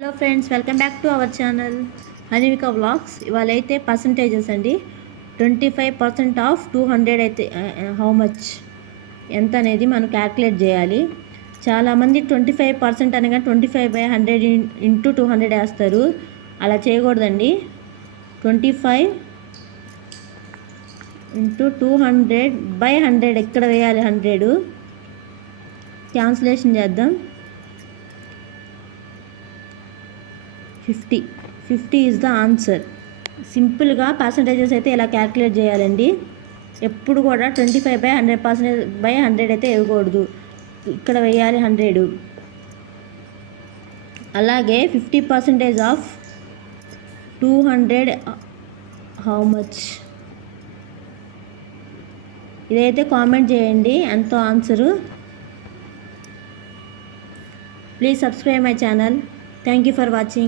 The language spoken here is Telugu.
Hello friends, welcome back to our channel హనీవిక వ్లాగ్స్. ఇవాళ అయితే పర్సంటేజెస్ అండి. 25% ఆఫ్ 200 అయితే హౌ మచ్ ఎంత అనేది మనం క్యాల్కులేట్ చేయాలి. చాలామంది 25% అనగా 25/100 ఇంటూ 200 వేస్తారు. అలా చేయకూడదండి. 25 ఇంటూ 200/100 ఎక్కడ వేయాలి? 100 క్యాన్సిలేషన్ చేద్దాం. 50 ఈజ్ ద ఆన్సర్. సింపుల్గా పర్సంటేజెస్ అయితే ఇలా క్యాల్కులేట్ చేయాలండి. ఎప్పుడు కూడా 25/100% అయితే వేయకూడదు, ఇక్కడ వేయాలి 100. అలాగే 50% ఆఫ్ 200 హౌ మచ్, ఇదైతే కామెంట్ చేయండి ఎంతో answer. Please subscribe my channel. Thank you for watching.